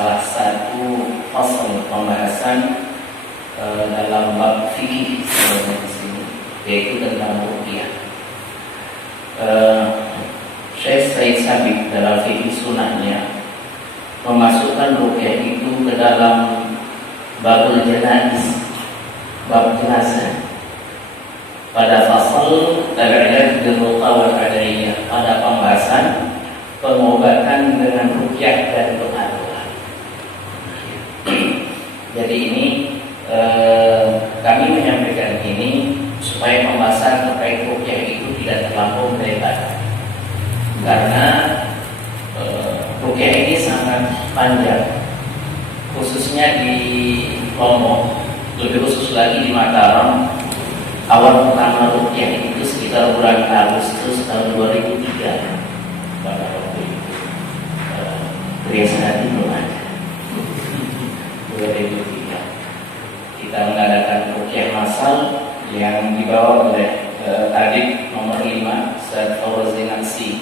salah satu fasal pembahasan dalam bab fikih di sini, yaitu tentang ruqyah. Syekh Said Sabiq dalam fikih sunahnya memasukkan ruqyah itu ke dalam babul janaiz, bab jenazah, pada fasal al-ilaj bil ruqyah wal adariyah, pada pembahasan pengobatan dengan ruqyah dan doa-doa. Jadi ini kami menyampaikan ini supaya pembahasan terkait ruqyah itu tidak terlampau melebar, karena ruqyah ini sangat panjang, khususnya di Lombok, lebih khusus lagi di Mataram. Awal pertama ruqyah itu sekitar bulan Agustus tahun 2003. Pada waktu itu kebiasaan itu belum ada. 2003 kita mengadakan ruqyah massal yang dibawa oleh adik nomor 5 Ustaz Fauzin Aksi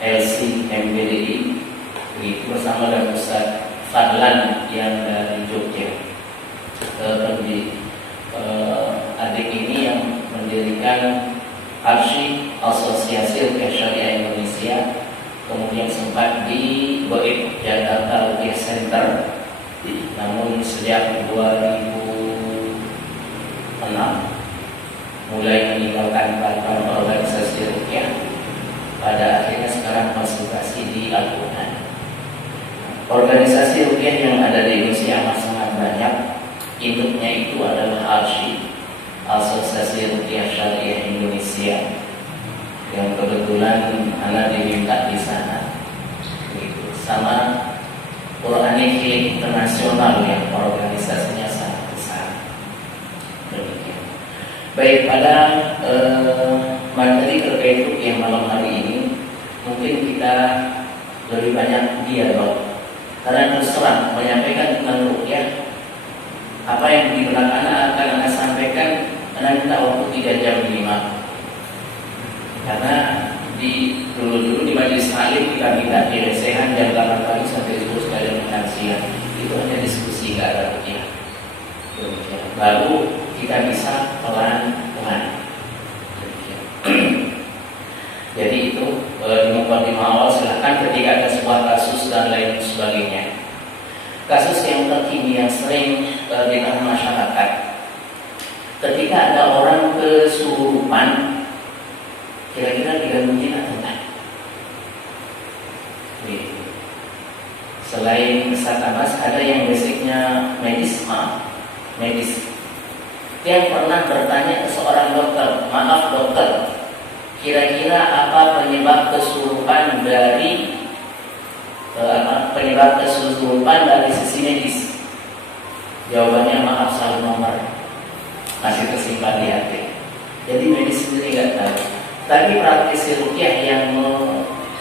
LC MBDI bersama dengan Ustaz Fadlan yang dari Jogja. Adik ini yang mendirikan Arsy Asosiasi Ruqyah Syariah Indonesia, kemudian sempat di BOIP Jakarta Ruqyah Center, namun sejak 2006 mulai meninggalkan platform organisasi ruqyah, pada akhirnya sekarang konsentrasi di Al-Quran. Organisasi ruqyah yang ada di Indonesia amat sangat banyak. Induknya itu adalah Arsy, Asosiasi Ruqyah Syariah Indonesia, yang kebetulan anak diminta di sana, sama Quranic Internasional yang organisasinya sangat besar. Demikian. Baik, pada materi terkait ruqyah malam hari ini mungkin kita lebih banyak dialog, karena terus terang menyampaikan tentang ruqyah, apa yang di belakang akan Anda sampaikan, Anda minta waktu 3 jam minimal. Karena dulu di majelis taklim kita minta diresehan jam 8 pagi sampai 10 sekalian makan siang. Itu hanya diskusi, nggak ada ruqyah. Baru kita bisa pelan-pelan. Jadi itu di mukadimah awal, silahkan ketika ada sebuah kasus dan lain sebagainya. Kasus yang terkini yang sering di tengah masyarakat, ketika ada orang kesurupan, kira-kira digangguin atau enggak? Selain Ustaz Abbas, ada yang basicnya medis. Yang pernah bertanya ke seorang dokter, maaf dokter, kira-kira apa penyebab kesurupan dari sisi medis? Jawabannya maaf salah nomor, masih tersimpan di hati. Jadi medis sendiri nggak tahu. Tapi praktisi ruqyah yang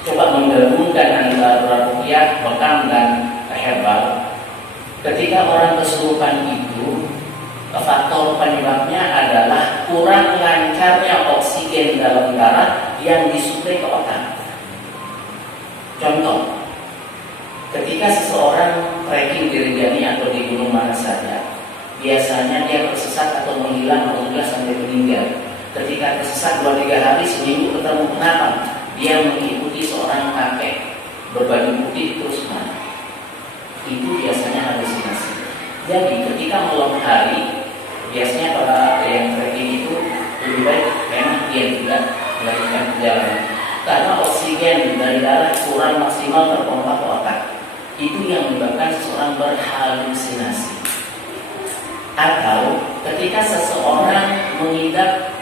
coba menggabungkan antara ruqyah bekam dan herbal, ketika orang kesurupan itu, faktor penyebabnya adalah kurang lancarnya oksigen dalam darah yang disuplai ke otak. Contoh, ketika seseorang trekking di Rinjani atau di gunung mana saja, biasanya dia tersesat atau menghilang sampai meninggal. Ketika tersesat 2-3 hari, seminggu ketemu, kenapa? Dia mengikuti seorang kakek berbaju putih terus mana. Itu biasanya halusinasi. Jadi ketika malam hari, biasanya para yang trekking itu lebih baik memang dia tidak melakukan perjalanan, karena oksigen dari darah kurang maksimal terpompa ke otak. Itu yang menyebabkan seseorang berhalusinasi. Atau ketika seseorang mengidap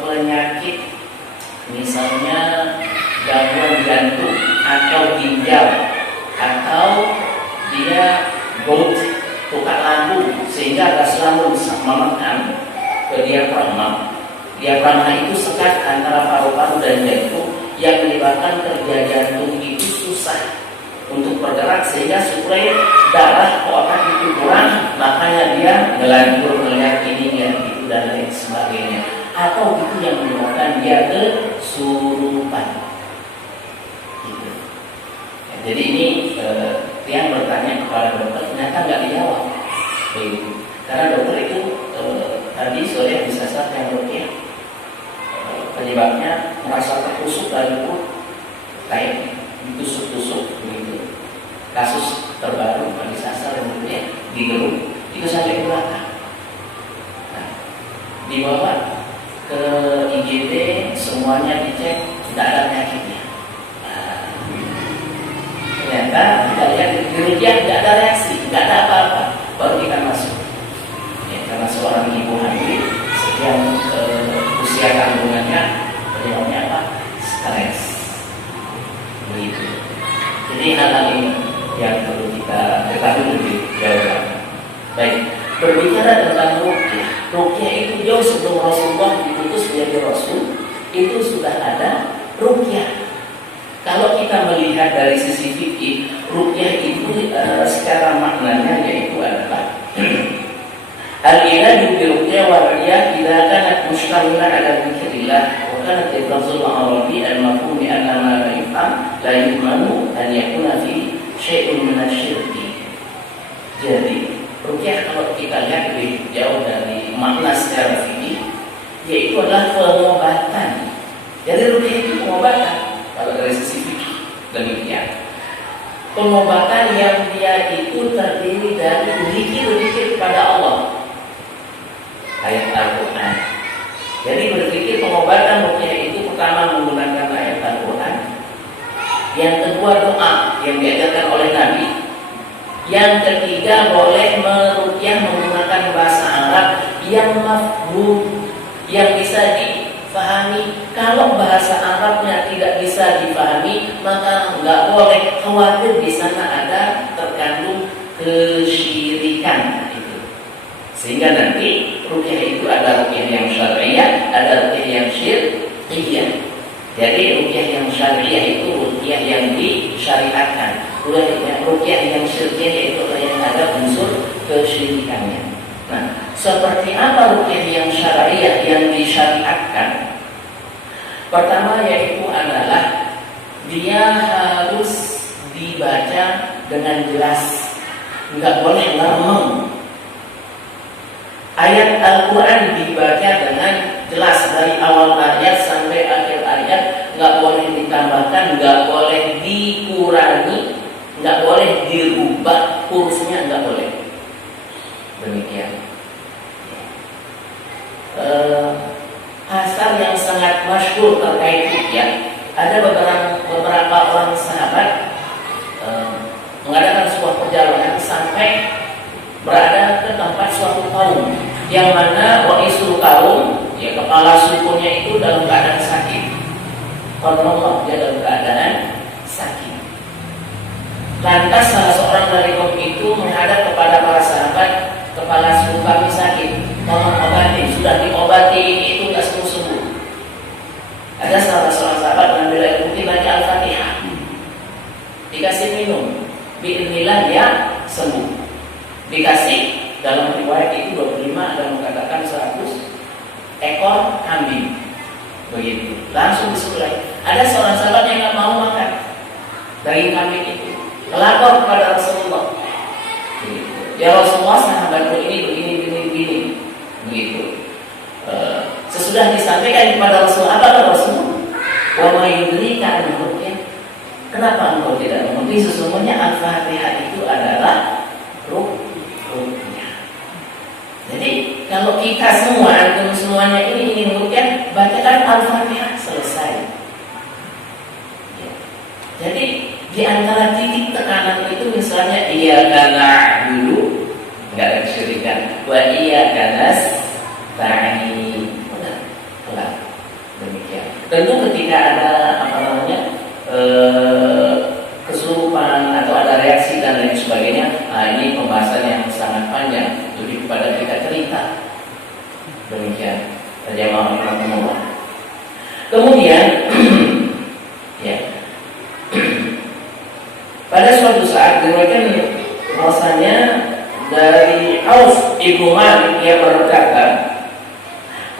penyakit, misalnya gangguan jantung atau ginjal, atau dia gout, tukar lambung, sehingga gas lambung menekan ke diafragma. Diafragma itu sekat antara paru-paru dan jantung, yang menyebabkan kerja jantung itu susah untuk bergerak, sehingga suplai darah ke otak itu kurang, makanya dia ngelantur melihat ini dan itu dan lain sebagainya. Atau itu yang menyebabkan dia kesurupan. Gitu. Jadi ini yang bertanya kepada dokter ternyata nggak dijawab. Begitu. Karena dokter itu tadi sore bisa saja yang rukyah penyebabnya merasa tertusuk dari perut kayak ditusuk-tusuk begitu. Kasus terbaru bagi sasar yang kemudian digeruk itu sampai ke belakang. Nah, dibawa ke IGD, semuanya dicek, tidak ada penyakitnya. Ternyata kita lihat di rukyah tidak ada reaksi, tidak ada apa-apa, baru kita masuk. Ya, karena seorang ibu hamil sekian usia kandungannya, penyebabnya apa? Stres. Begitu. Jadi hal-hal ini yang perlu kita ketahui lebih jauh. Baik, berbicara tentang rukyah. Rukyah itu jauh sebelum Rasulullah diutus menjadi Rasul, itu sudah ada rukyah. Kalau kita melihat dari sisi fikih, rukyah itu secara maknanya yaitu adalah al-ilaju bi ruqyah wa ruqyah idza kanat mustamila ala dzikrillah wa kanat tafsirul arabi al-mafhum bi anna ma la yufham la yumanu an yakuna fi syai'un min asy-syirki. Jadi, ruqyah kalau kita lihat lebih jauh dari makna secara fikih, yaitu adalah pengobatan. Jadi ruqyah itu pengobatan. Kalau dari sisi fikih demikian, pengobatan yang dia itu terdiri dari zikir-zikir kepada Allah, ayat Al-Quran. Jadi berpikir pengobatan ruqyah itu pertama menggunakan ayat Al-Quran, yang kedua doa yang diajarkan oleh Nabi, yang ketiga boleh meruqyah menggunakan bahasa Arab yang mafhum, yang bisa difahami. Kalau bahasa Arabnya tidak bisa difahami, maka nggak boleh, khawatir di sana ada terkandung kesyirikan itu. Sehingga nanti ruqyah itu ada ruqyah yang syar'iyah, ada ruqyah yang syirkiyah. Jadi ruqyah yang syar'iyah itu ruqyah yang disyariatkan. Ruqyah yang syirkiyah itu yang ada unsur kesyirikannya. Nah, seperti apa ruqyah yang syar'iyah yang disyariatkan? Pertama yaitu adalah dia harus dibaca dengan jelas, nggak boleh lemeng. Ayat Al-Quran dibaca dengan jelas dari awal ayat sampai akhir ayat, nggak boleh ditambahkan, nggak boleh dikurangi, nggak boleh dirubah hurufnya, nggak boleh. Demikian. Asal yang sangat masyhur terkait ruqyah, ada beberapa orang sahabat mengadakan sebuah perjalanan sampai berada ke tempat suatu kaum yang mana wa'isul kaum, ya kepala sukunya itu dalam keadaan sakit. Qadarullah, dia dalam keadaan sakit. Lantas salah seorang dari kaum itu menghadap kepada para sahabat, kepala suku kami sakit, tolong obati. Sudah diobati itu tidak sembuh-sembuh. Ada salah seorang sahabat mengambil air putih, baca Al-Fatihah, dikasih minum, bi'idznillah dia sembuh. Dikasih dalam riwayat itu 25, ada mengatakan 100 ekor kambing. Begitu, langsung disembelih. Ada seorang sahabat yang nggak mau makan daging kambing itu, melapor kepada Rasulullah. Begitu. Ya Rasulullah, sahabatku ini begini. Begitu. Sesudah disampaikan kepada Rasul, apa kata Rasul? Wa ma yudrika an ruqyah. Kenapa engkau tidak mengerti sesungguhnya Al-Fatihah itu adalah ruqyah. Jadi kalau kita semua, antum semuanya ini ingin ruqyah, bacakan Al-Fatihah, selesai. Ya. Jadi di antara titik tekanan itu misalnya iyyaka na'budu, enggak ada kesyirikan, wa iyyaka nasta'in, pelan. Demikian. Tentu ketika ada kesurupan atau ada reaksi dan lain sebagainya, ini pembahasan yang sangat panjang, lebih kepada kita cerita. Demikian. Jamaah. Kemudian ya, pada suatu saat diriwayatkan bahwasanya dari Auf ibnu Malik, dia berkata,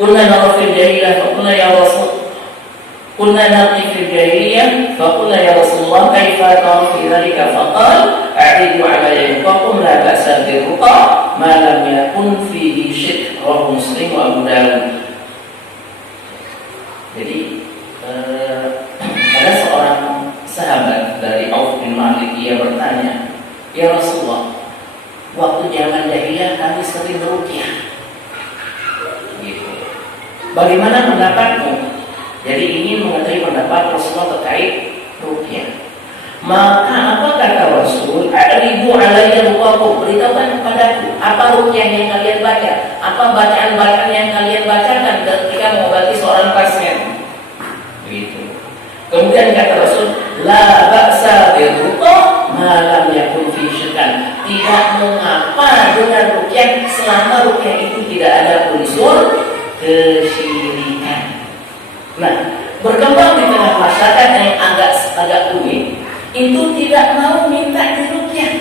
"Kunna nara fil jahiliyah fa kunna ya Rasul." Qulna naqi fil jahiliyah faqulna ya Rasulullah kaifa tara fi dzalika faqal a'ridu 'alayya yuqakum la ba'sa birruqa ma lam yakun fihi syirk rawahu Muslim wa Abu Dawud. Jadi ada seorang sahabat dari Auf bin Malik, ia bertanya, "Ya Rasulullah, waktu zaman jahiliyah kami sering ruqyah. Gitu. Bagaimana pendapatmu?" Jadi ingin mengetahui pendapat Rasulullah terkait ruqyah. Maka apa kata Rasul? "A'ridu 'alayya ruqakum." Beritahukan kepadaku apa ruqyah yang kalian baca, apa bacaan-bacaan yang kalian bacakan ketika mengobati seorang pasien. Begitu. Kemudian kata Rasul, "La ba'sa birruqa ma lam yakun fi syirkan." Tidak mengapa dengan ruqyah selama ruqyah itu tidak ada unsur kesyirikan. Nah, berkembang di tengah masyarakat yang agak rumit, itu tidak mau minta diruqyah.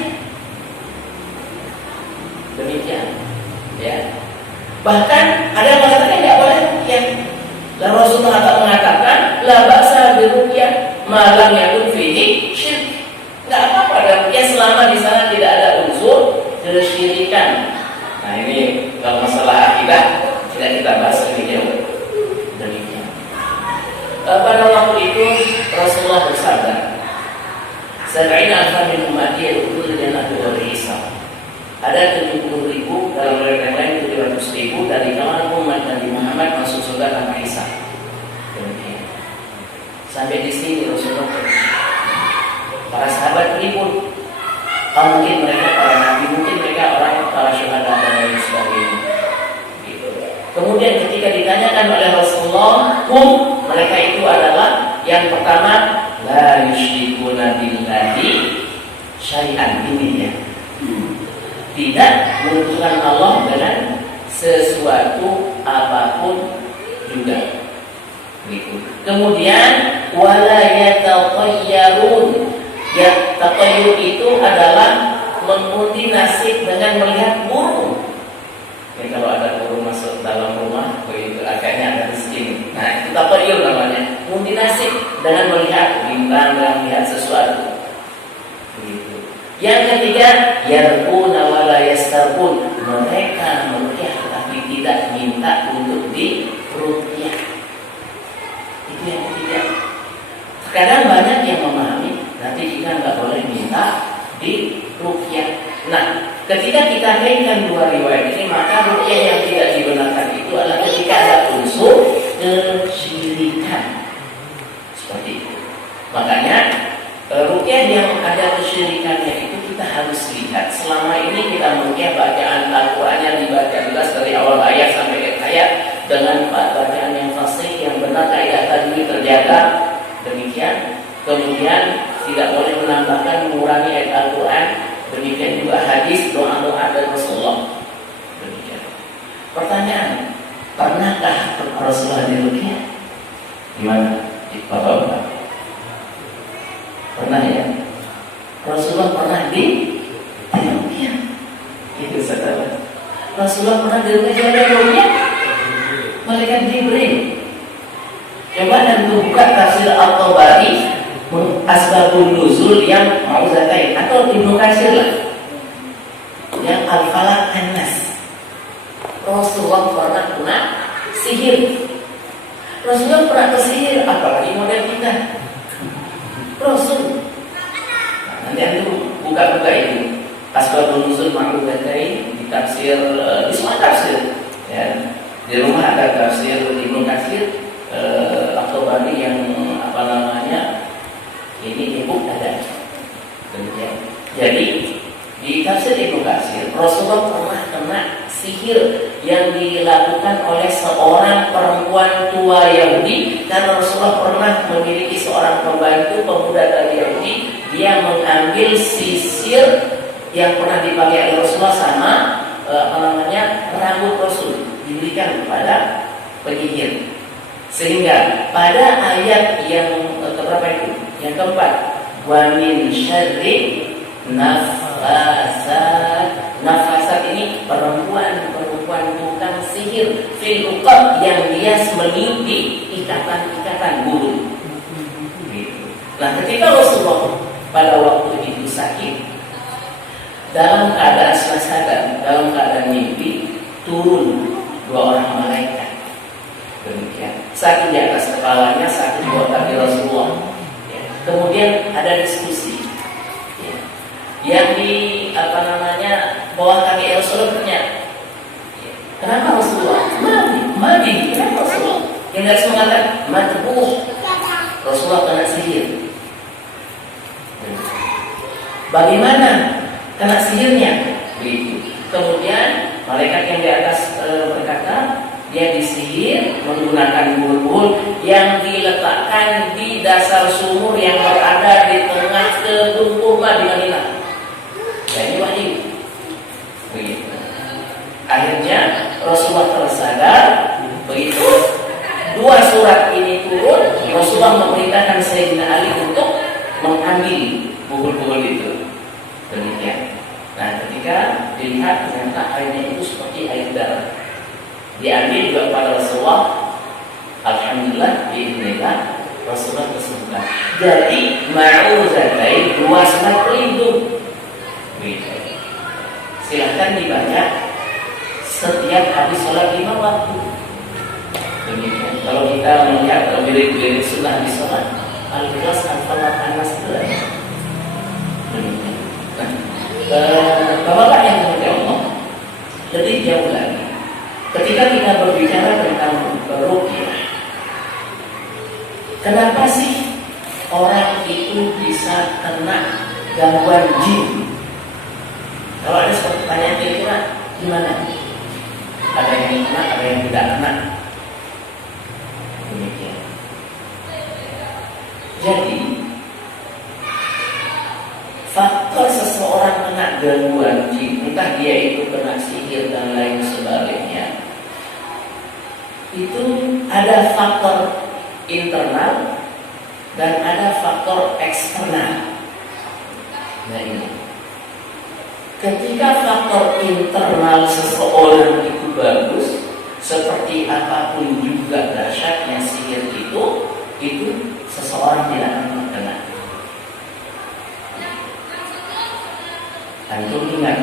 Demikian, ya. Bahkan ada yang mengatakan tidak boleh ruqyah. Dan Rasulullah mengatakan, "La ba'sa biruqyah ma lam yakun fihi syirk." Enggak apa-apa ada ruqyah selama di sana tidak ada unsur kesyirikan. Nah, ini kalau masalah akidah tidak kita bahas lebih jauh. Demikian. Pada waktu itu Rasulullah bersabda, "Sab'ina alfan min ummati yadkhulul jannata bighairi hisab." Ada 70.000, dalam riwayat yang lain 700.000 dari kalangan umat Nabi Muhammad masuk surga tanpa hisab. Demikian. Sampai di sini Rasulullah, para sahabat ribut. Mungkin mereka para nabi, mungkin mereka orang para syuhada dan lain sebagainya. Gitu. Kemudian ketika ditanyakan oleh Rasulullah, mereka itu adalah yang pertama, la yusyrikuna billahi syai'an, ini ya. Tidak menyekutukan Allah dengan sesuatu apapun juga. Gitu. Kemudian wala yatatayyarun. Ya, tatayyur itu adalah mengundi nasib dengan melihat burung. Ya, kalau ada burung masuk dalam rumah, begitu agaknya ada di sini. Nah, itu tatayyur namanya. Mengundi nasib dengan melihat bintang dan melihat sesuatu. Begitu. Yang ketiga, yarquna wa la yastarqun. Mereka meruqyah tetapi tidak minta untuk diruqyah. Itu yang ketiga. Kadang banyak yang memahami nanti kita nggak boleh minta diruqyah. Nah, ketika kita kaitkan dua riwayat ini, maka ruqyah yang tidak dibenarkan itu adalah ketika ada unsur kesyirikan. Seperti itu. Makanya ruqyah yang ada kesyirikannya itu kita harus lihat. Selama ini kita meruqyah bacaan Al-Quran yang dibaca jelas dari awal ayat sampai ayat dengan bacaan yang fasih, yang benar, kaidah tajwid terjaga. Demikian. Kemudian tidak boleh menambahkan, mengurangi ayat Al-Quran. Demikian juga hadis, doa-doa dari Rasulullah. Demikian. Pertanyaan, pernahkah Rasulullah diruqyah? Gimana? Bapak-bapak? Pernah ya? Rasulullah pernah diruqyah. Itu saudara. Rasulullah pernah diruqyah. Siapa yang diruqyah? Malaikat Jibril. Coba dan buka tafsir At-Tabari Asbabun Nuzul yang Mauzatain atau Ibnu Katsir lah, yang Al-Falaq An-Nas. Rasulullah pernah kena sihir. Rasulullah pernah kesihir, apalagi model kita. Rasul. Nah, nanti anda buka-buka itu Asbabun Nuzul Mauzatain di tafsir, di semua tafsir. Ya. Di rumah ada tafsir Ibnu Katsir, At-Tabari yang apa namanya, ini ibu ada. Demikian. Jadi di tafsir Ibnu Katsir, Rasulullah pernah kena sihir yang dilakukan oleh seorang perempuan tua Yahudi, karena Rasulullah pernah memiliki seorang pembantu pemuda dari Yahudi. Dia mengambil sisir yang pernah dipakai oleh Rasulullah sama rambut Rasul, diberikan kepada penyihir. Sehingga pada ayat yang keberapa itu? Yang keempat, wa min syarri nafasat. Nafasat ini perempuan perempuan tukang sihir fil uqad yang dia meniupi ikatan-ikatan bulu. Nah, ketika Rasulullah pada waktu itu sakit, dalam keadaan sadar, dalam keadaan mimpi, turun dua orang malaikat. Demikian. Satu di atas kepalanya, satu di bawah kaki Rasulullah. Ya. Kemudian ada diskusi. Ya. Yang di bawah kaki Rasulullah bertanya, ya, kenapa Rasulullah? Mati. Kenapa Rasulullah? Yang harus mengatakan mati. Rasulullah kena sihir. Bagaimana kena sihirnya? Begitu. Kemudian malaikat yang di atas berkata, dia disihir menggunakan bul-bul yang diletakkan di dasar sumur yang berada di tengah gedung kurma di Madinah. Jadi wahyu. Begitu. Akhirnya Rasulullah tersadar. Begitu dua surat ini turun, Rasulullah memerintahkan Sayyidina Ali untuk mengambil bul-bul itu. Demikian. Nah, ketika dilihat ternyata airnya itu seperti air darah, diambil juga pada Rasulullah. Alhamdulillah, biidznillah Rasulullah tersembuhkan. Jadi ma'uzatain, dua surat pelindung. Silahkan dibaca setiap habis sholat 5 waktu. Demikian. Kalau kita melihat bilik-bilik sunnah habis sholat, Al-Ikhlas, Al-Falaq, An-Nas. Demikian. Bapak yang dimuliakan Allah, lebih jauh lagi. Ketika kita berbicara tentang ruqyah, kenapa sih orang itu bisa kena gangguan jin? Kalau ada seperti pertanyaan kira-kira gimana? Ada yang kena, ada yang tidak kena. Demikian. Jadi faktor seseorang kena gangguan jin, entah dia itu kena sihir dan lain sebagainya, itu ada faktor internal dan ada faktor eksternal. Nah ini, ketika faktor internal seseorang itu bagus, seperti apapun juga dahsyatnya sihir itu seseorang tidak akan terkena. Antum ingat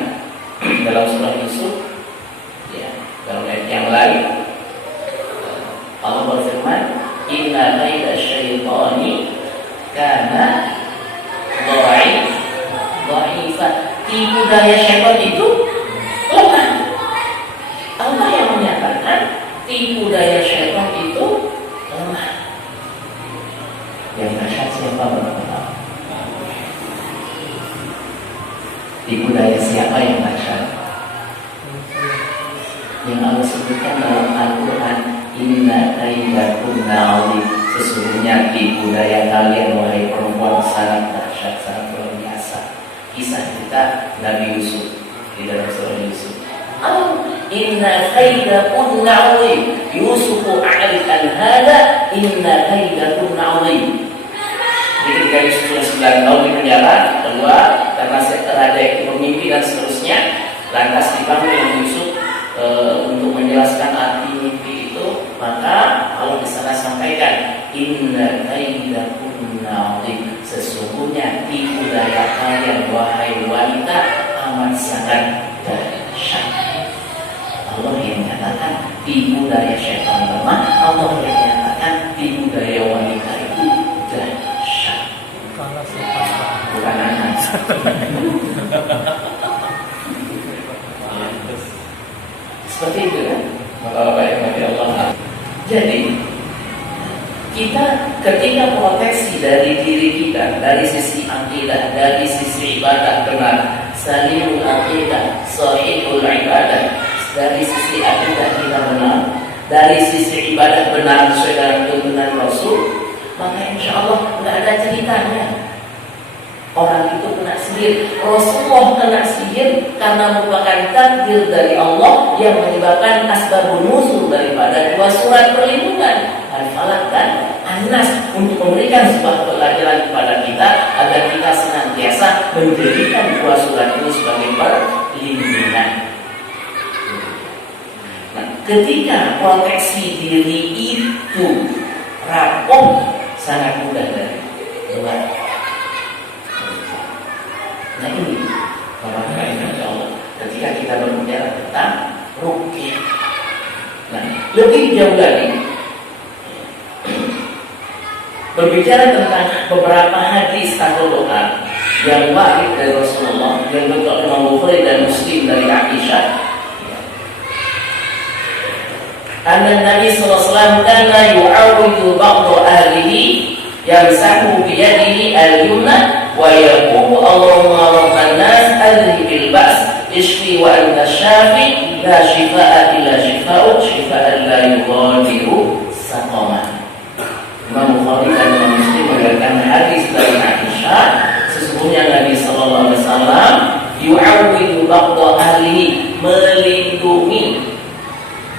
dalam surah Yusuf, ya, dalam ayat yang lain Allah berfirman, inna kaida syaitani kana dha'ifan. Tipu daya syaitan itu lemah. Allah yang menyatakan tipu daya syaitan itu lemah. Yang dahsyat siapa berkata? Tipu daya siapa yang dahsyat? Yang Allah sebutkan dalam Al-Quran, inna kaidakunna 'azim. Sesungguhnya tipu daya kalian wahai perempuan sangat dahsyat, sangat luar biasa. Kisah kita Nabi Yusuf di dalam surah Yusuf. Inna kaidakunna 'azim. Yusufu a'rid an hada, inna kaidakunna 'azim. Ketika Yusuf sudah 9 tahun di penjara, keluar karena raja itu bermimpi dan seterusnya, lantas dipanggil Yusuf untuk menjelaskan arti mimpi itu, maka Allah di sana sampaikan, inna kaidakunna 'azim. Sesungguhnya tipu daya kalian wahai wanita amat sangat dahsyat. Allah yang menyatakan tipu daya syaitan lemah, Allah yang menyatakan tipu daya wanita itu dahsyat. Bukan anak. Seperti itu kan, Bapak-bapak yang mati Allah. Jadi kita ketika proteksi dari diri kita, dari sisi akidah, dari sisi ibadah benar, salimul akidah, sahihul ibadah, dari sisi akidah kita benar, dari sisi ibadah benar sesuai dengan tuntunan Rasul, maka insya Allah nggak ada ceritanya orang itu kena sihir. Rasulullah kena sihir karena merupakan takdir dari Allah yang menyebabkan asbabun nuzul daripada dua surat perlindungan Al-Falaq dan An-Nas, untuk memberikan sebuah pelajaran kepada kita agar kita senantiasa menjadikan dua surat ini sebagai perlindungan. ketika proteksi diri itu rapuh, sangat mudah dari luar. Nah ini Bapak Ibu Allah, ketika kita berbicara tentang ruqyah. Nah, lebih jauh lagi berbicara tentang beberapa hadis atau doa yang warid dari Rasulullah yang diriwayatkan Imam Bukhari dan Muslim dari Aisyah. Anna Nabi sallallahu alaihi wasallam kana yu'awwidu ba'd ahlihi yamsahu bi yadihi al-yumna wa yaqulu Allahumma rabban nas adhibil ba's ishfi wa anta syafi la shifaa'a illa shifaa'uk shifaa'an la yughadiru saqama. Imam Bukhari dan Imam Muslim meriwayatkan hadis dari Aisyah, sesungguhnya Nabi sallallahu alaihi wasallam yu'awwidu ba'd ahlihi, melindungi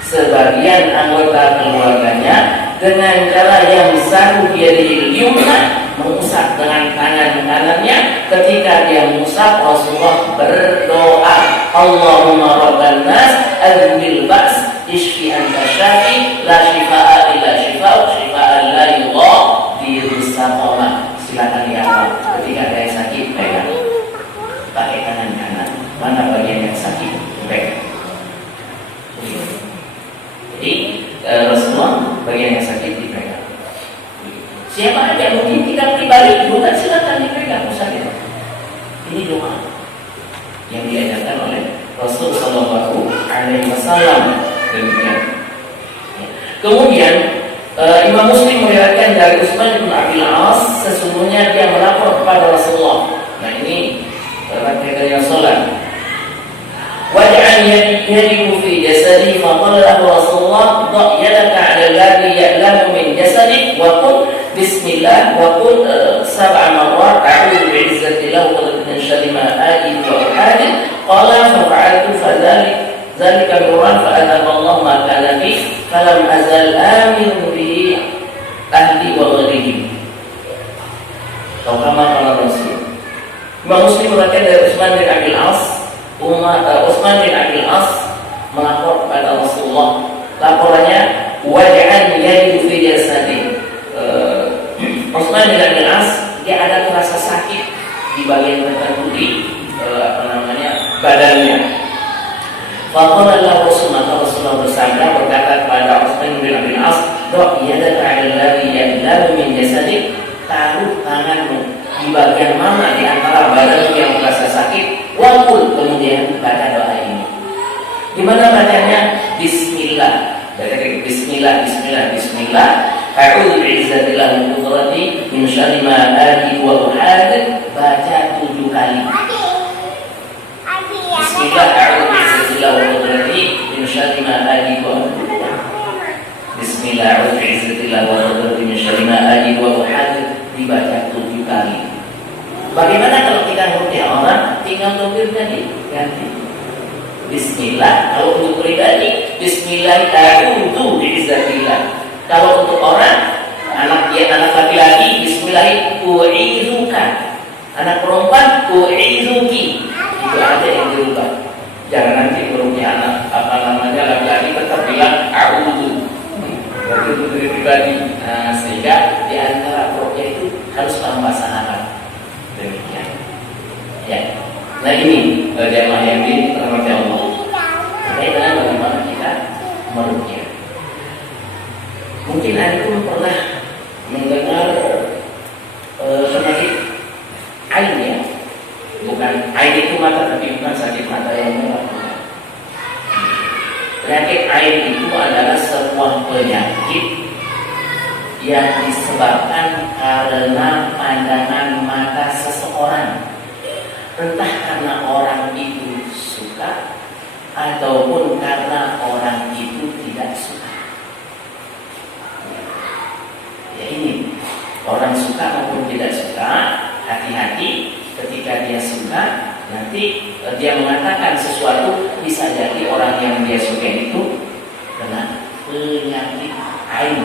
sebagian anggota keluarganya dengan cara yang sahu biyadihil yumna, mengusap dengan tangan kanannya. Ketika dia mengusap, Rasulullah berdoa, Allahumma rabban nas adhibil ba's ishfi anta syafi la shifaa'a illa shifaa'uk shifaa'an la yughadiru saqama. Silakan dihafal. Ketika ada yang sakit, pegang pakai tangan kanan. Mana bagian yang sakit, pegang. Jadi Rasulullah bagian yang sakit dipegang. Siapa aja mungkin kita pribadi bukan, silakan dipegang sakit. Ini doa yang diajarkan oleh Rasul Sallallahu Alaihi Wasallam. Demikian. Kemudian Imam Muslim meriwayatkan dari Utsman bin Abi Al-As, sesungguhnya dia melapor kepada Rasulullah. Nah ini terkait dengan salat. Waj'al yadihi fi jasadi, faqala lahu Rasulullah dha' yadaka 'ala alladhi ya'lamu min jasadi wa qul bismillah wa qul sab'a marrat a'udzu bi'izzati llahi wa min syarri ma ajidu wa uhadith. Qala fa fa'altu dzalika nurran fa adaba Allah ma kana fi falam azal amin bi ahli wa ghairihi. Kama qala Rasul. Imam Muslim meriwayatkan dari Utsman bin Abi Al-As, Utsman bin Abi Al-As melapor kepada Rasulullah. Laporannya waj'al yadihi fi jasadi. Utsman bin Abi Al-As dia ada rasa sakit di bagian tertentu di badannya. Faqala lahu Rasulullah bersabda, berkata kepada Utsman bin Abi Al-As, "Dha' yadaka 'ala alladhi ya'lamu min jasadi." Taruh tanganmu di bagian mana di antara badanmu yang merasa sakit. Waqul, kemudian baca doa ini. Di mana bacanya? Bismillah. Bismillah, bismillah, bismillah. A'udzu bi'izzatillah min qudrati min syarri ma ajidu wa uhadith. Baca 7 kali. Bismillah, a'udzu bi'izzatillah min qudrati min syarri ma ajidu wa uhadith. Bismillah, a'udzu bi'izzatillah min qudrati min syarri ma ajidu wa uhadith. Dibaca 7 kali. Bagaimana kalau kita ruqyah orang, tinggal domirnya diganti. Bismillah. Kalau untuk pribadi, Bismillah a'udzu bi'izzatillah. Kalau untuk orang, anak laki-laki, Bismillah u'izuka. Anak perempuan, u'izuki. Itu aja yang dirubah. Jangan nanti meruqyah anak laki-laki tetap bilang a'udzu. Itu pribadi. Nah, sehingga di antara ruqyah itu harus paham bahasa Arab. Demikian. Ya. Nah ini jamaah yang dirahmati Allah. Terkait dengan bagaimana kita meruqyah. Mungkin antum pernah mendengar penyakit ain ya. Bukan ain itu mata, tapi bukan sakit mata yang merah. Penyakit ain itu adalah sebuah penyakit yang disebabkan karena pandangan mata seseorang, entah karena orang itu suka ataupun karena orang itu tidak suka. Ya ini, orang suka maupun tidak suka, hati-hati ketika dia suka. Nanti dia mengatakan sesuatu, bisa jadi orang yang dia suka itu kena penyakit ain.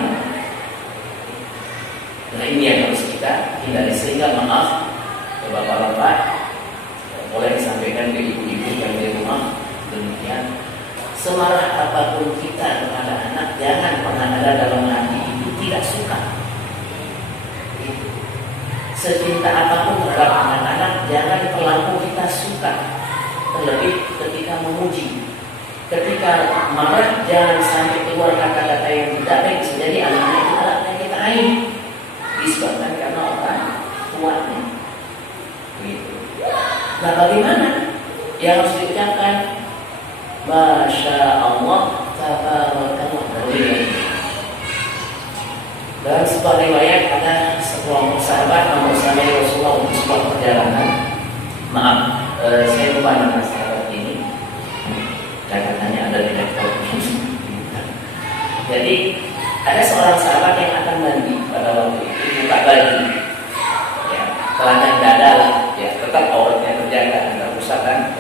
Nah ini yang harus kita hindari. Sehingga maaf bapak-bapak, boleh disampaikan ke ibu-ibu yang di rumah demikian. semarah apapun kita kepada anak, jangan pernah ada dalam hati itu tidak suka. Secinta apapun terhadap anak-anak, jangan terlalu kita suka. Terlebih ketika memuji. Ketika marah, jangan sampai keluar kata-kata yang tidak baik. Bisa jadi anak-anak kita kita aib. Disebabkan karena orang tuanya. Nah, bagaimana yang harus diucapkan? Masya Allah, tabarakallah. Dalam sebuah riwayat ada sekelompok sahabat bersama Rasulullah untuk sebuah perjalanan. Maaf, saya lupa nama sahabat ini. Catatannya ada di laptop. Jadi ada seorang sahabat yang akan mandi pada waktu itu, buka baju, ya, telanjang dada lah, ya, tetap auratnya terjaga, tidak rusak kan.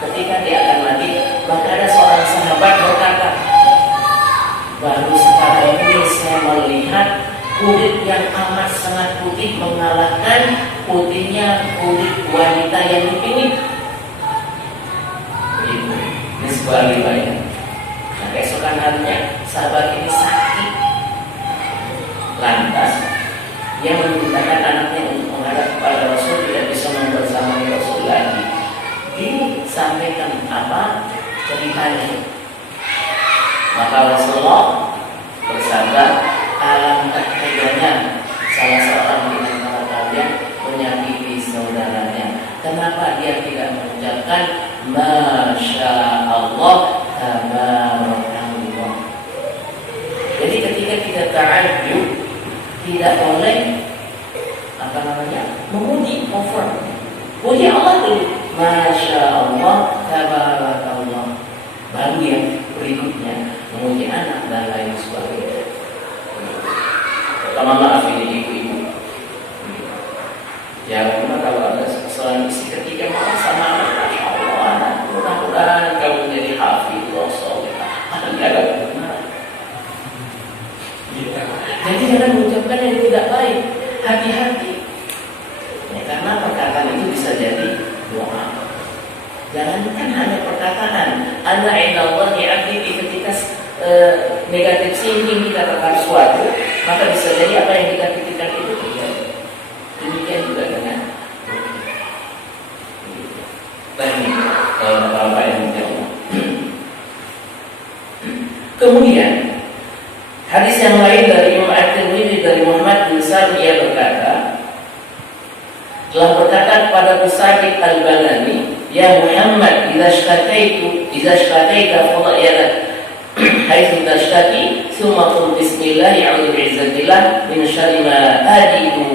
Ketika dia akan mandi, maka ada seorang sahabat berkata, baru sekarang ini saya melihat kulit yang amat sangat putih mengalahkan putihnya kulit wanita yang dipilih. Ini sebuah riwayat. Nah, keesokan harinya sahabat ini sakit. Lantas dia memintakan anaknya untuk menghadap kepada Rasul, tidak bisa membersamai Rasul lagi. Disampaikan apa ceritanya. Maka Rasulullah bersabda, alangkah teganya salah seorang di antara kalian menyakiti saudaranya. Kenapa dia tidak mengucapkan Masya Allah, tabarakallah. Jadi ketika kita ta'ajub, tidak boleh memuji, over. Puji Allah dulu, Masya Allah, tabarakallah. Baru yang berikutnya memuji anak dan lain sebagainya. Pertama, maaf ini ibu-ibu. Ya, memang kalau ada kesalahan istri ketika maaf sama anak, Masya Allah, anak, mudah-mudahan kamu menjadi hafidhullah sholihah. Anak jaga kebenaran. Jadi jangan mengucapkan yang tidak baik. Hati-hati. Ya, karena perkataan itu bisa jadi doa. Jangankan hanya perkataan. Ana indallahi abdi, ketika negatif thinking kita terhadap suatu, maka bisa jadi apa yang kita pikirkan itu terjadi. Demikian juga dengan apa yang dijawab. Kemudian hadis yang lain dari Imam At-Tirmidzi dari Muhammad bin Salim, ia berkata, telah berkata kepada Musaid al-Balani, ya Muhammad, idza syataita fadha yadak haitsu tashtaki thumma qul bismillah a'udzu bi'izzatillah min syarri ma ajidu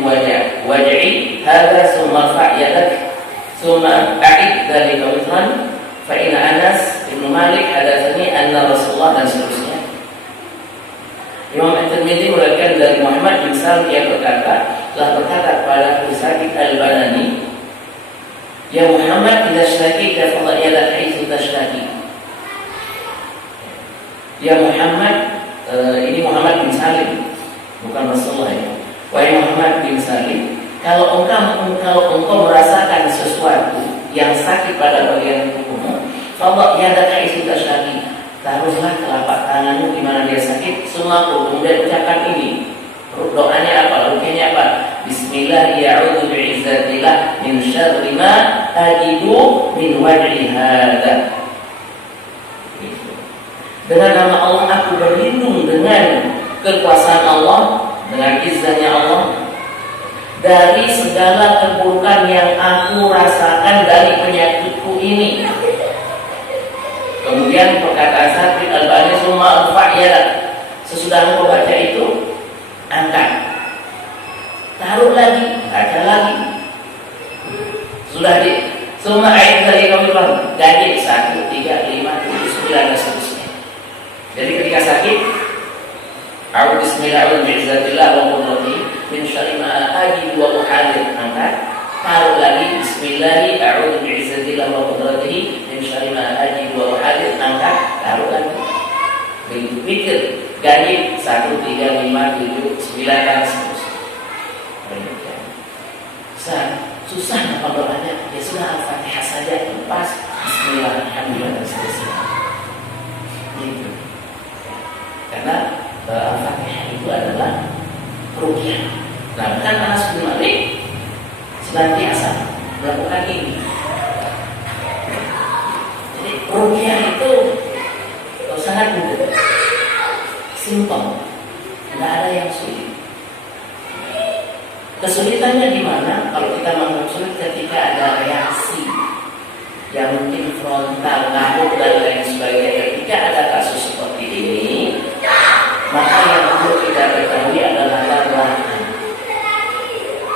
waj'i hadza thumma fa' yadak thumma a'id dzalika witran fa inna Anas bin Malik hadatsani anna Rasulullah, dan seterusnya. Imam At-Tirmidzi meriwayatkan dari Muhammad bin Salim, yang berkata, telah berkata kepada Musaid al-Balani, ya Muhammad, idza sytakita fadha yadak haitsu tashtaki. Ya Muhammad, ini Muhammad bin Salim, bukan Rasulullah ya. Wahai Muhammad bin Salim, kalau engkau merasakan sesuatu yang sakit pada bagian tubuhmu, fadha yadak haitsu tashtaki, taruhlah telapak tanganmu di mana dia sakit, semua kemudian ucapkan ini. Doanya apa? Rukyahnya apa? Bismillah, ya'udzu bi'izzatillah min syarri ma ajidu min waj'i hadza. Dengan nama Allah aku berlindung dengan kekuasaan Allah, dengan izzahnya Allah, dari segala keburukan yang aku rasakan dari penyakitku ini. Kemudian perkataan Sabit al-Bani, summa al-fa'yadak, sesudah engkau baca itu, angkat, taruh lagi, baca lagi. Sudah di summa a'id dari kami ganti 1, 3, 5, 7, 9 dan seterusnya. Jadi ketika sakit, a'udzu bismillah bi'izzatillah wa qudratihi min syarri ma ajidu wa uhadir, angkat, taruh lagi, bismillah a'udzu bi'izzatillah wa qudratihi min syarri ma ajidu wa uhadir, angkat, taruh lagi. Begitu pikir, ganti 1, 3, 5, 7, 9 dan seterusnya. Susah apa doanya? Ya sudah, Al-Fatihah saja, lepas bismillah, alhamdulillah dan seterusnya. itu. Karena Al-Fatihah itu adalah ruqyah. Nah, kan Anas bin Malik senantiasa melakukan ini. Jadi ruqyah itu sangat mudah, simpel, tidak ada yang sulit. Kesulitannya di mana? Kalau kita menganggap sulit ketika ada reaksi yang mungkin frontal, ngamuk dan lain sebagainya. Ketika ada kasus seperti ini, maka yang perlu kita ketahui adalah latar belakang.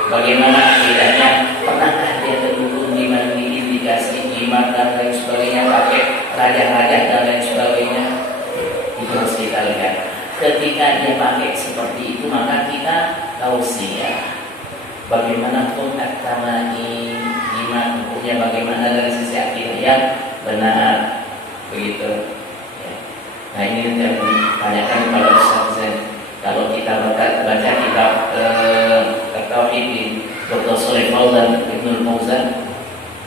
Bagaimana akidahnya? Pernahkah dia terdukung di indikasi jimat dan lain sebagainya, pakai raja-raja dan lain sebagainya? Itu harus kita lihat. Ketika dia pakai seperti itu, maka kita tausiah bagaimana hukum at-tamani, jimat hukumnya bagaimana dari sisi akidah yang benar, begitu. Ya. Nah ini yang ditanyakan kepada Ustaz Zain. Kalau kita baca kitab Tauhid Dr. Shalih Fauzan Ibnul Fauzan,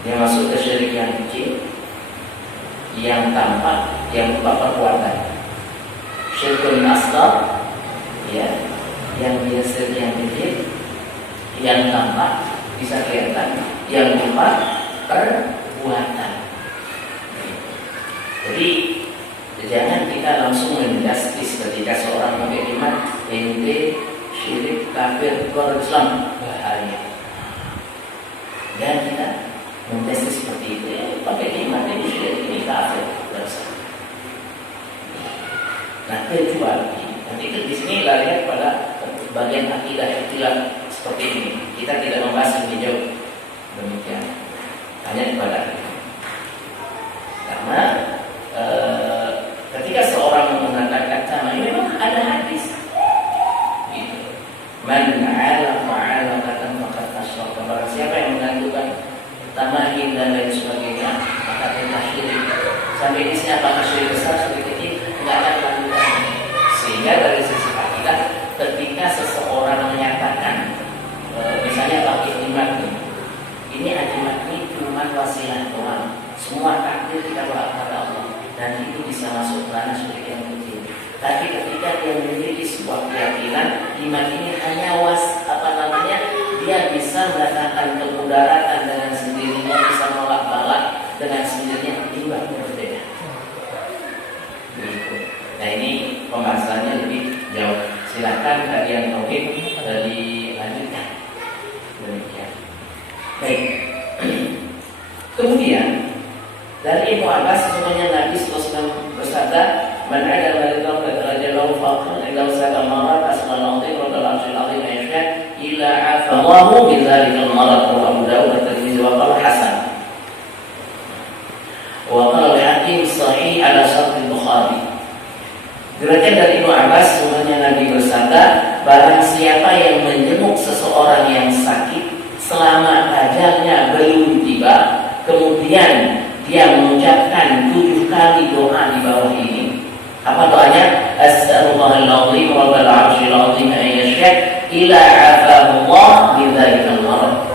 dia masuk ke syirik yang kecil, yang tampak, yang berupa perbuatan. Syirkul asghar, ya, yang biasa yang kecil, yang tampak bisa kelihatan, yang berupa perbuatan. Jadi jangan kita langsung menjustis ketika seorang pakai jimat, ente syirik, kafir, keluar Islam, bahaya. Dan kita menjustis seperti itu, ya, pakai jimat ini syirik, ini kafir, dosa. Nah, kecuali nanti di sini lihat pada bagian akidah ikhtilaf seperti ini. Kita tidak membahas lebih jauh demikian, hanya kepada karena ketika seorang mengatakan sama ini memang ada hadis gitu. Man 'ala fa'ala katan faqad asyraka. Barang siapa yang mengadukan tamahin dan lain sebagainya, maka telah syirik. Sampai di sini apakah syirik besar, syirik kecil, tidak akan lakukan. Sehingga dari sisi akidah, ketika seseorang menyatakan misalnya pakai jimat ini jimat ini cuma wasilah doang, semua takdir kita berhak pada Allah, dan itu bisa masuk ranah syirik yang kecil. Tapi ketika dia memiliki sebuah keyakinan jimat ini hanya dia bisa mendatangkan kemudaratan dengan sendirinya, bisa menolak balak dengan sendirinya, jimatnya berbeda. Nah ini pembahasannya lebih jauh. Silakan kajian tauhid dilanjutkan. Demikian. Baik. Kemudian dari Ibnu Abbas sesungguhnya Nabi SAW bersabda, "Man 'ada malikan radhiyallahu anhu illa sab'a marat asqal azim wa al-'arshil azim ayyasha illa 'afallahu bi dzalikal marad." Abu Dawud dan Tirmidzi wa qala hasan. Wa qala al-Hakim sahih ala syart al-Bukhari. Diriwayatkan dari Ibnu Abbas sesungguhnya Nabi bersabda, barang siapa yang menjenguk seseorang yang sakit selama ajalnya belum tiba, kemudian dia mengucapkan 7 kali doa di bawah ini. Apa doanya? As'alullahal azim rabbal 'arsyil azim an yashfa ila 'afahullah min dzalikal marad.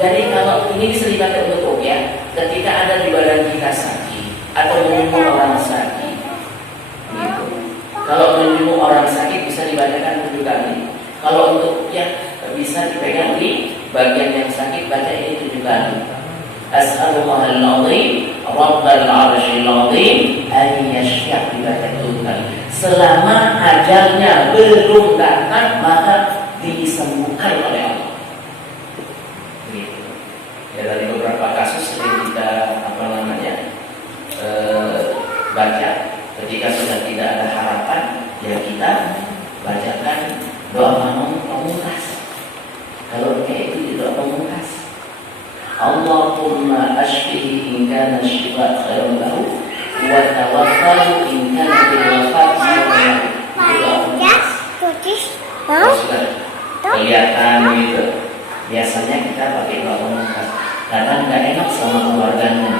Jadi kalau ini bisa dipakai untuk ya, ketika ada di badan kita sakit atau menjenguk orang sakit, gitu. Kalau menjenguk orang sakit bisa dibacakan 7 kali. Kalau untuk ya bisa dipegang di bagian yang sakit, baca ini 7 kali. As'alullahal azim rabbal 'arsyil azim an yashfa, dibaca 7 kali. Selama ajalnya belum datang, maka disembuhkan oleh Allah. Gitu. Ya, dari beberapa kasus sering kita baca ketika sudah tidak ada harapan, ya kita bacakan doa pamungkas. Kalau kayak itu doa pamungkas, Allahumma ashfihi in kana shifa khairun lahu wa tawaffahu in kana bil wafat khairun lahu. Kelihatan gitu. Biasanya kita pakai doa pamungkas. Kadang nggak enak sama keluarganya.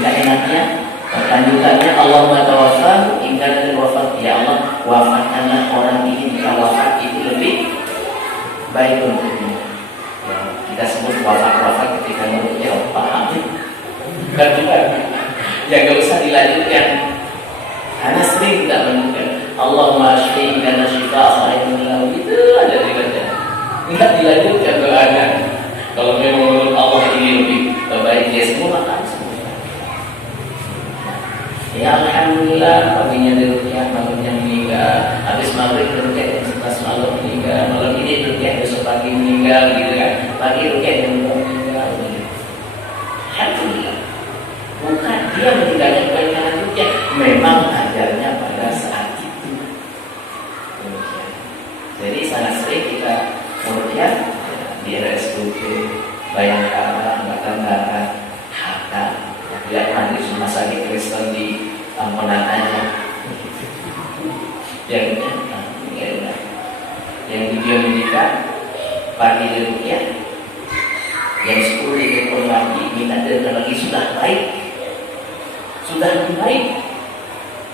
Nggak enaknya lanjutannya Allahumma tawaffahu in kana bil wafat. Ya Allah, wafatkanlah orang ini jika wafat itu lebih baik untuknya. Ya, kita sebut wafat ketika menurut ya paham kan juga. Ya nggak usah dilanjutkan. Karena sering tidak menyebutkan Allahumma ashfi kana shifa itu ada di baca. Enggak dilanjutkan doanya. Kalau memang menurut Allah ini lebih baik dia semua makan semua. Ya alhamdulillah paginya dirukyah, malamnya meninggal, habis maghrib dirukyah jam 11 malam meninggal, malam ini dirukyah besok pagi meninggal gitu kan. Pagi rukyah jam 2 meninggal. Alhamdulillah. Bukan dia meninggalnya kebanyakan rukyah, memang ajalnya pada saat itu. Jadi sangat sering kita rukyah di RSUD, Bayangkara, Batangkara, Hatta, lihat nanti rumah sakit Kristen di Amponan aja. Yang di biometrika pagi di rukyah, yang 10 ditelepon lagi, minta datang lagi sudah baik, sudah lebih baik.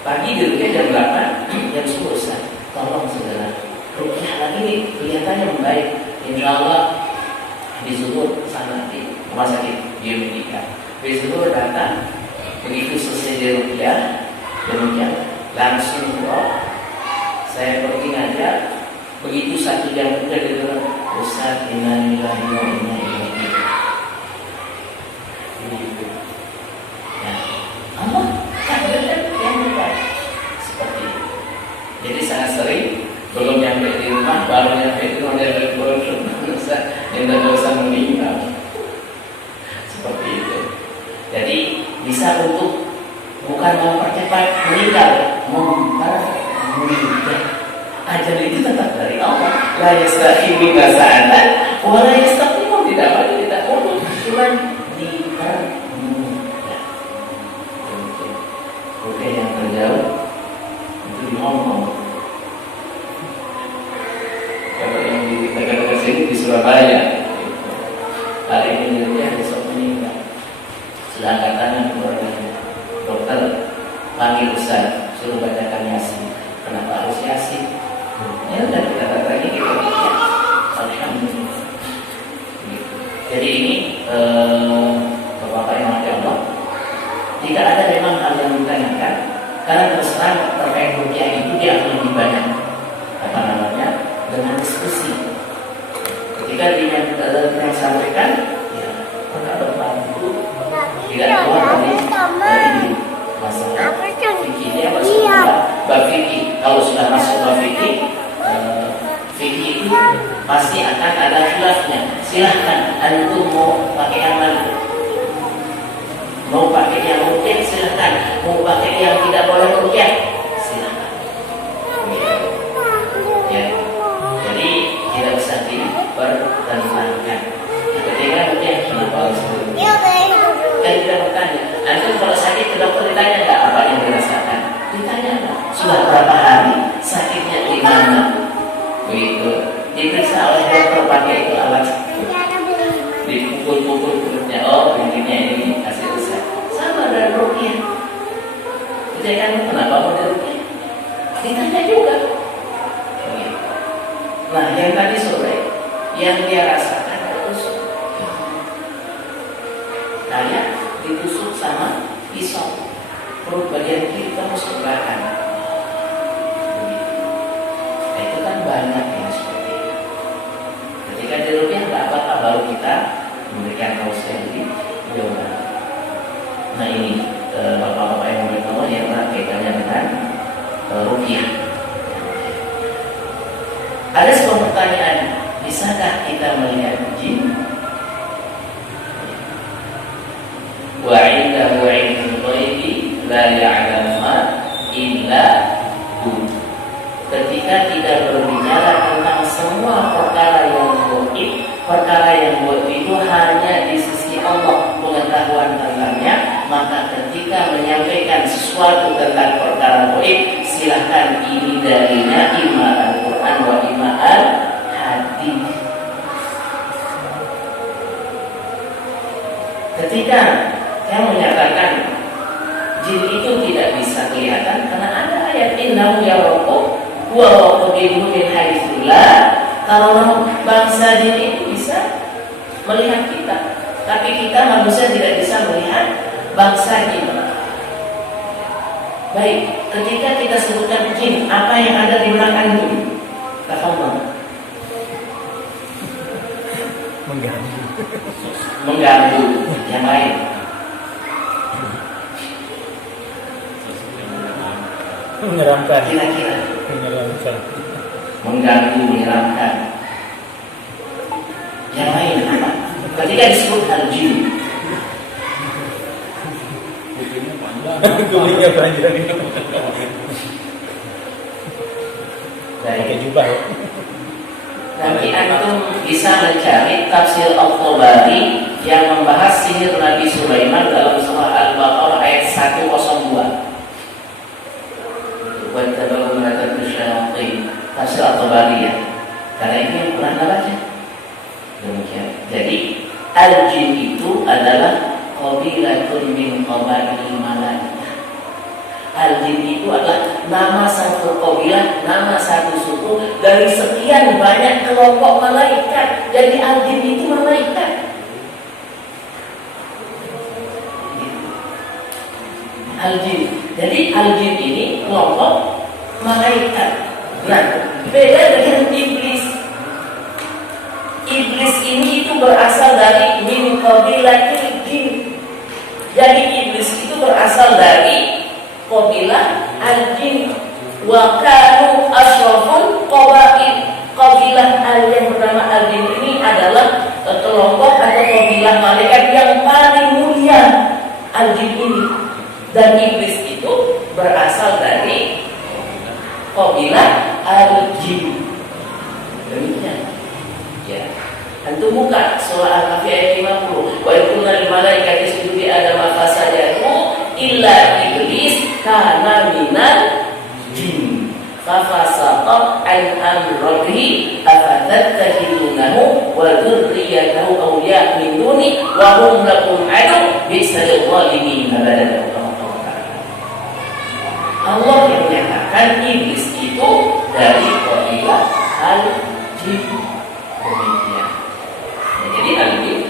Pagi di rukyah jam 8, jam 10 Ustaz, tolong saudara, rukyah lagi nih, kelihatannya membaik. Insya Allah di zuhur sana di rumah sakit biometrika. Di zuhur datang, begitu selesai di rukyah, demikian langsung roh. Saya pergi ngajar, begitu 1 jam udah di dalam Ustaz innalillahi wa inna ilaihi raji'un. Ya, Allah kaget yang benar seperti itu. Jadi sangat sering belum nyampe di rumah, baru nyampe di rumah dari Ustaz yang dosa meninggal. Seperti itu. Jadi bisa untuk bukan mempercepat meninggal, meninggal. Ajal itu tetap dari Allah. La yastahimu kasa'atan wa la yastahimu, tidak apa tidak perlu, cuma dipermudah. Oke, yang terjauh itu di Hong Kong. Kalau yang di negara sini di Surabaya, hari ini dia besok meninggal. Sudah angkat tangan keluarganya. Dokter panggil Ustaz, suruh bacakan Yasin. Kenapa harus Yasin? Ya udah kita katanya kita baca. Alhamdulillah. Jadi ini Bapak yang mati Allah, tidak ada memang hal yang ditanyakan, karena terus terang terkait rukyah itu dia akan lebih banyak apa namanya dengan diskusi. Ketika dia yang sampaikan, ya kalau Bapak itu tidak keluar dari masalah fikih, dia masuk bab fikih. Kalau sudah masuk bab fikih, fikih itu pasti akan ada khilafnya. Silahkan antum mau pakai yang mana, mau pakai yang rukyah silahkan, mau pakai yang tidak boleh rukyah silahkan. Ya, jadi tidak usah dipertentangkan. Ketika rukyah kenapa harus rukyah? Dan tidak bertanya. Antum kalau sakit ke dokter ditanya nggak apa yang dirasakan? Ditanya nggak? Sudah berapa hari sakitnya di mana? Begitu. Diperiksa oleh dokter pakai itu alat, dipukul-pukul perutnya. Oh, intinya ini hasil resep. Sama dengan rukyah. Ditanya kenapa mau rukyah? Ditanya juga. Nah, yang tadi sore yang dia rasakan ditusuk. Kayak ditusuk sama pisau. Perut bagian kiri terus ke belakang. Nah, itu kan banyak yang seperti itu. Ketika dirukyah nggak apa-apa, baru kita memberikan tausiah jadi jawaban. Nah ini bapak-bapak yang memberikan Allah yang kaitannya dengan rukyah. Ada sebuah pertanyaan, bisakah kita melihat jin? Wa 'indahu 'ilmul ghaibi la ya'lamuha illa hu. Ketika tidak berbicara tentang semua perkara yang gaib, perkara yang gaib itu hanya di sisi Allah pengetahuan tentangnya, maka ketika menyampaikan sesuatu tentang perkara gaib, silahkan ini darinya imma Al-Quran wa imma Al-Hadis. Ketika yang menyatakan jin itu tidak bisa kelihatan karena ada ayat innahu yarakum wa qabiluhu min haitsu la. Kalau bangsa jin itu bisa melihat kita, tapi kita manusia tidak bisa melihat bangsa jin. Baik, ketika kita sebutkan jin, apa yang ada di belakang jin? Tafadhol. Mengganggu yang lain. Menyeramkan. Kira-kira Menyeramkan. mengganggu, menyeramkan. Yang lain apa? Ketika disebut al-jin, Kulitnya panjang. dari Jubah ya. nanti antum bisa mencari tafsir Al-Tabari yang membahas sihir Nabi Sulaiman dalam surah Al-Baqarah ayat 102. Wattaba'u ma tatlu syayatin, tafsir Al-Tabari ya. Karena ini yang pernah baca. Demikian. Jadi al-jin itu adalah qabilatun min qabailil malaikah. Al-jin itu adalah nama satu qabilah, nama satu suku dari sekian banyak kelompok malaikat. Jadi al-jin itu malaikat. Al-jin. Jadi al-jin ini kelompok malaikat. Nah, beda dengan iblis. Iblis ini itu berasal dari min qabilatil jin. Jadi iblis itu berasal dari qabilah al-jin. Wa kanu asyraful qabail. Qabilah yang bernama al-jin ini adalah kelompok atau qabilah malaikat yang paling mulia. Al-jin ini dan iblis itu berasal dari qabilah al-jin. Demikian. Ya. Antum buka surah Al-Kahfi ayat 50. Wa yaquluna lil malaikati isjudu li Adam fasajadu illa iblis kana minal jin. Fafasaqa an amrihi afatattakhidunahu wa dzurriyyatahu awliya min duni wa hum lakum adu bi'sal zalimin badala. Allah yang menyatakan iblis itu dari qabilah al-jin. Demikian. Jadi al-jin.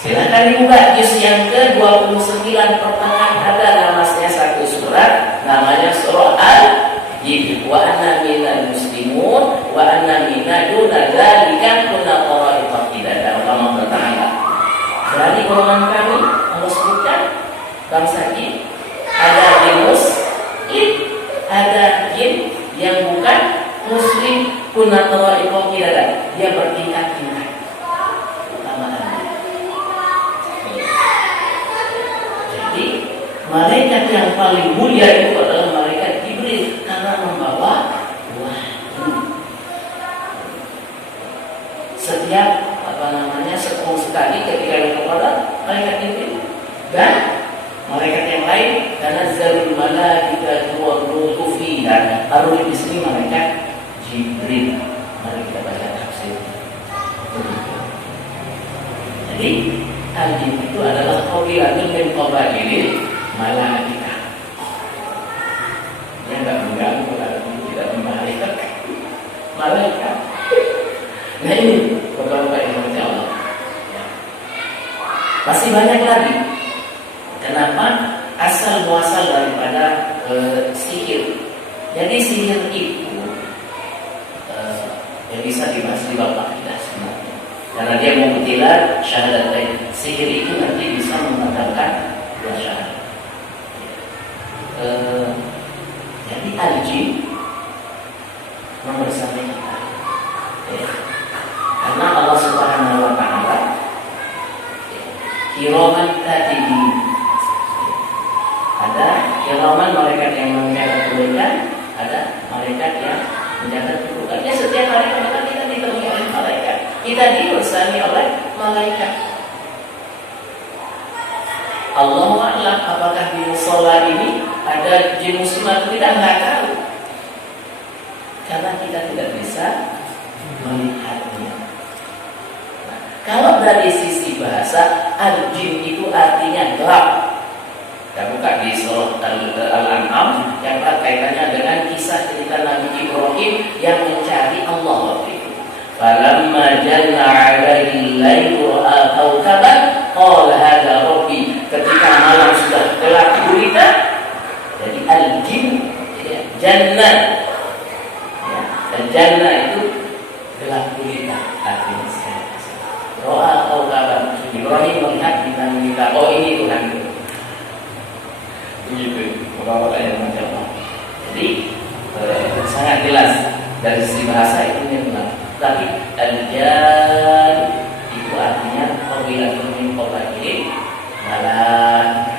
Silakan dibuka juz yang ke-29 pertengahan, ada namanya satu surat, namanya surah Al-Jin. Wa anna minal muslimun wa anna minna duna dzalika kunna qara'ita qidada. Allah bertanya. Dari golongan kami Allah sebutkan bangsa jin, ada jin muslim, ada jin yang bukan muslim, kunna qara'ita qidada. Dia bertingkat-tingkat. Malaikat yang paling mulia itu adalah malaikat Jibril karena membawa wahyu. Setiap setahun sekali ketika kepada malaikat Jibril dan malaikat yang lain karena zalul malaikatu wa ruhu fiha. Baru di sini malaikat Jibril. Mari kita baca tafsir. Jadi al-jin itu adalah qabilatun min qabailil malaikat. Yang tidak mengganggu atau tidak membahayakan malaikat. Nah ini beberapa informasi Allah. Masih banyak lagi. Kenapa asal muasal daripada sihir? Jadi sihir itu yang bisa dibahas di bab akidah sebenarnya. Karena dia membuktikan syahadatain. Sihir itu nanti bisa membatalkan dua syahadat. Jadi al-jin membersama kita. Karena Allah Subhanahu wa taala kiraman katibin. Ada kiraman malaikat yang mencatat kebaikan, ada malaikat yang mencatat keburukan. Ya, setiap hari kita ditemui oleh malaikat. Kita diursani oleh malaikat. Allahu a'lam apakah di musola ini ada jin muslim atau tidak, nggak tahu. Karena kita tidak bisa melihatnya. Nah, kalau dari sisi bahasa, al-jin itu artinya gelap. Kita buka di surah Al-An'am yang kaitannya dengan kisah cerita Nabi Ibrahim yang mencari Allah waktu itu. Falamma jalla 'alaihi al-lailu ra'a kawkaban qala hadza rabbi. Ketika malam sudah gelap gulita, jadi jannah. Ya, dan jannah itu gelap gulita artinya. Roa atau kabar Ibrahim melihat bintang bintang. Oh ini Tuhan itu. Begitu. Bapak yang macam apa? Jadi sangat jelas dari sisi bahasa itu memang. Tapi al-jan itu artinya apabila min qabail malah.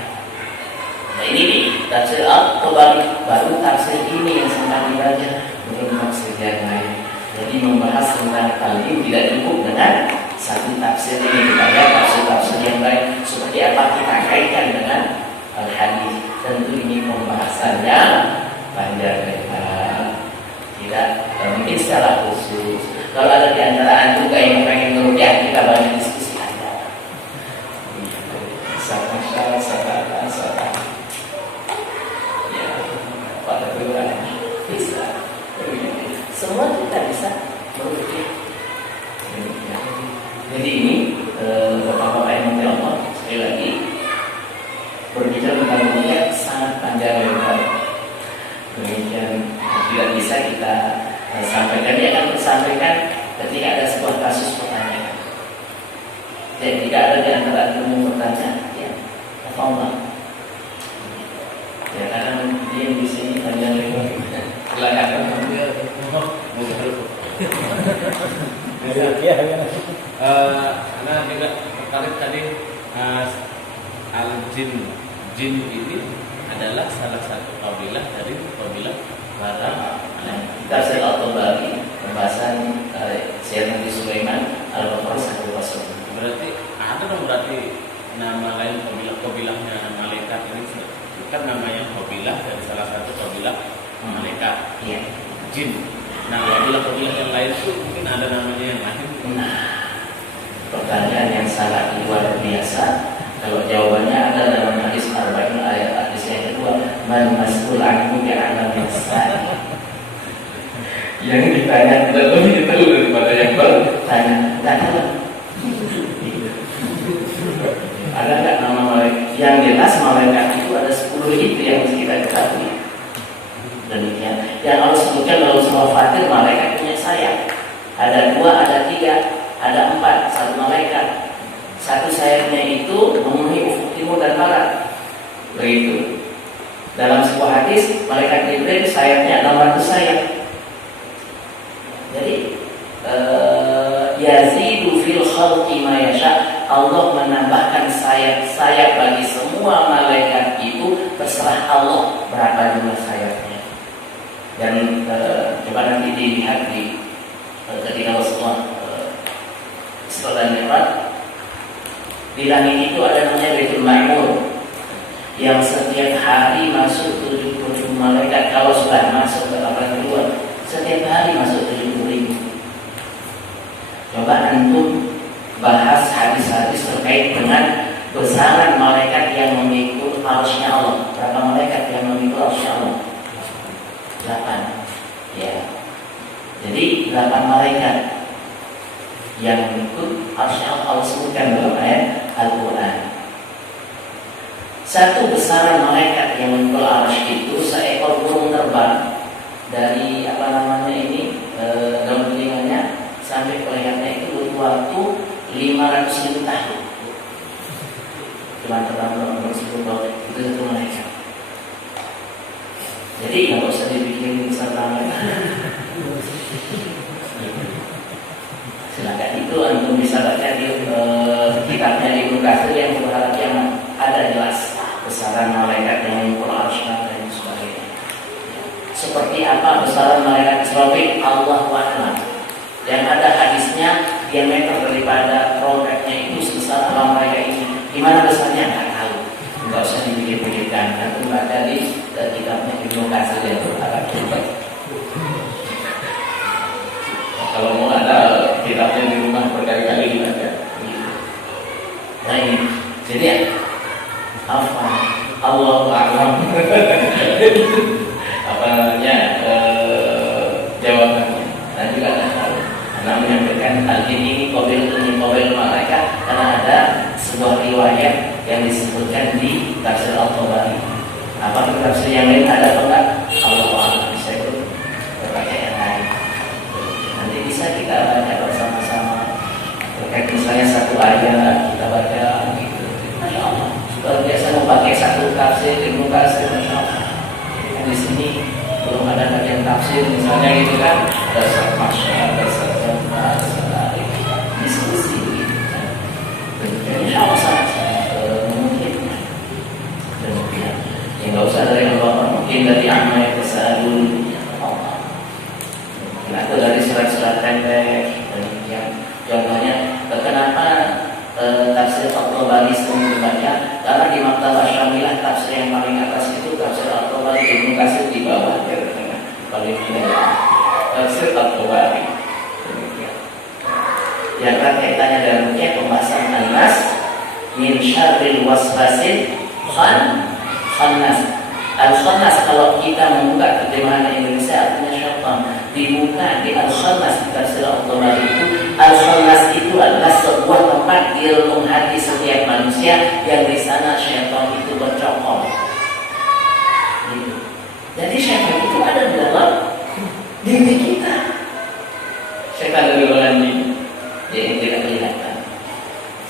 Nah ini nih tafsir al-Tabari, baru tafsir ini yang sedang dibaca menurut tafsir yang lain. Jadi membahas tentang taklim tidak cukup dengan satu tafsir ini, kita lihat tafsir-tafsir yang lain seperti apa kita kaitkan dengan al-hadis. Tentu ini pembahasannya panjang lebar, tidak mungkin secara khusus. Kalau ada di antara antum yang pengen merupiah, kita banyak diskusi aja. Sabar. Ya, pada bulan bisa. Semua kita bisa merupiah. Jadi ini Bapak-bapak yang Allah sekali lagi berbicara tentang rupiah sangat panjang lebar. Demikian tidak bisa kita sampaikan. Dia akan disampaikan ketika ada sebuah kasus pertanyaan. Dan jika ada di antara ilmu bertanya, ya, Allah. Ya karena dia di sini panjang lebar. Silakan. Karena juga tertarik tadi jin ini adalah salah satu kabilah dari kabilah para Tafsir al-Tabari pembahasan Syekh Nabi Sulaiman Al-Baqarah 1. Berarti ada dong nama lain kabilahnya malaikat ini kan namanya kabilah dari salah satu kabilah malaikat. Iya. Jin. Nah kabilah yang lain itu mungkin ada namanya yang lain. Nah, pertanyaan yang sangat luar biasa. Kalau jawabannya ada dalam hadis arba'in ayat hadis yang kedua, man mas'ul anhu bi'alam yasani. Yang ditanya lebih tahu daripada yang baru tanya. Tidak tahu. Ada nggak nama malaikat? Yang jelas malaikat itu ada 10 itu yang mesti kita ketahui. Demikian. Yang Allah sebutkan dalam surah Fatir, malaikat punya sayap. Ada 2, ada 3, ada 4, satu malaikat. Satu sayapnya itu memenuhi ufuk timur dan barat. Begitu. Dalam sebuah hadis, malaikat Jibril sayapnya 600 sayap. Jadi yazidu fil khalqi ma yasha. Allah menambahkan sayap-sayap bagi semua malaikat itu, terserah Allah berapa jumlah sayapnya. Dan coba nanti dilihat di ketika Rasulullah Isra dan Mi'raj. Di langit itu ada namanya Baitul Ma'mur yang setiap hari masuk 70.000 malaikat. Kalau sudah masuk ke abad kedua, setiap hari masuk 70.000. Coba antum bahas hadis-hadis terkait dengan besaran malaikat yang memikul arsy-Nya Allah. Berapa malaikat yang memikul arsy-Nya Allah? 8. Ya. Jadi 8 malaikat yang ikut arsy-Nya Allah sebutkan dalam ayat Al-Quran. Satu besaran malaikat yang memikul arsy itu seekor burung terbang dari dalam telinganya sampai ke lehernya itu butuh waktu 500.000 tahun. Cuma terbang dalam 10 tahun itu satu malaikat. Jadi nggak usah dibikin besar banget. Silakan itu antum bisa baca di kitabnya di Ibnu Katsir yang beberapa yang ada jelas besaran malaikat yang memikul arsy dan sebagainya. Seperti apa besaran malaikat Israfil? Allahu a'lam. Yang ada hadisnya diameter daripada rombetnya itu sebesar apa mereka ini. Gimana besarnya nggak tahu. Nggak usah dipikir-pikirkan. Antum baca di kitabnya Ibnu Katsir yang beberapa. Kalau mau ada kitabnya di rumah berkali-kali dibaca. Nah ini, jadi apa? Allahu a'lam. Apa namanya jawabannya? Dan juga ada tahu. Karena menyampaikan hal ini qabil malaikat karena ada sebuah riwayat yang disebutkan di tafsir Al-Tabari. Apa tafsir yang lain ada apa enggak? Allahu a'lam. Bisa itu ayat kita baca gitu. Masya Allah, luar biasa memakai satu tafsir Ibnu Katsir, Masya Allah. Di sini belum ada kajian tafsir misalnya gitu kan, ada surat Masyar, ada surat Jum'ah, diskusi gitu kan. Dan insya Allah sangat memungkinkan. Demikian. Ya nggak usah dari Allah, mungkin dari amma yang tersebut Allah. Atau dari surat-surat pendek. Demikian. Contohnya, kenapa tafsir At-Tabari sering dibaca? Karena di Maktabah Syamilah tafsir yang paling atas itu tafsir At-Tabari, Ibnu Katsir di bawah, paling tidak tafsir At-Tabari. Yang kaitannya dalamnya pembahasan An-Nas min syarril waswasil khannas. Al-Khannas kalau kita membuka terjemahan Indonesia artinya syaitan. Dibuka di Al-Khannas di tafsir At-Tabari itu, Al-Khannas itu adalah sebuah tempat di relung hati setiap manusia yang di sana syaitan itu bercokol. Gitu. Jadi syaitan itu ada di dalam diri kita. Syaitan dari dalam diri, yang tidak kelihatan.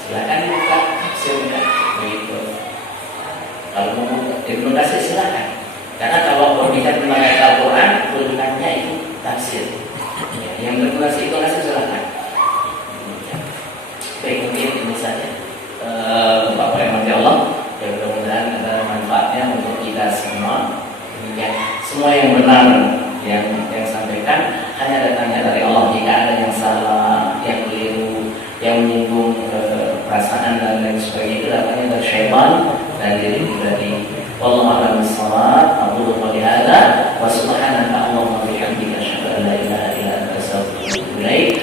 Silakan dibuka tafsirnya. Begitu. Kalau mau buka, Ibnu Katsir silakan. Karena kalau berbicara tentang ayat Al-Quran, rujukannya itu tafsir. Ya, yang berdurasi itu kasih silakan. Baik, mungkin ini saja. Bapak yang mati Allah, ya mudah-mudahan ada manfaatnya untuk kita semua. Ya, semua yang benar yang sampaikan hanya datangnya dari Allah. Jika ada yang salah, yang keliru, yang menyinggung perasaan dan lain sebagainya, itu datangnya dari syaitan dan diri pribadi. Wallahu a'lam bishawab. Aqulu qouli hadza wa subhanaka Allahumma wa bihamdika asyhadu an la ilaha illa anta astaghfiruka wa atubu ilaik.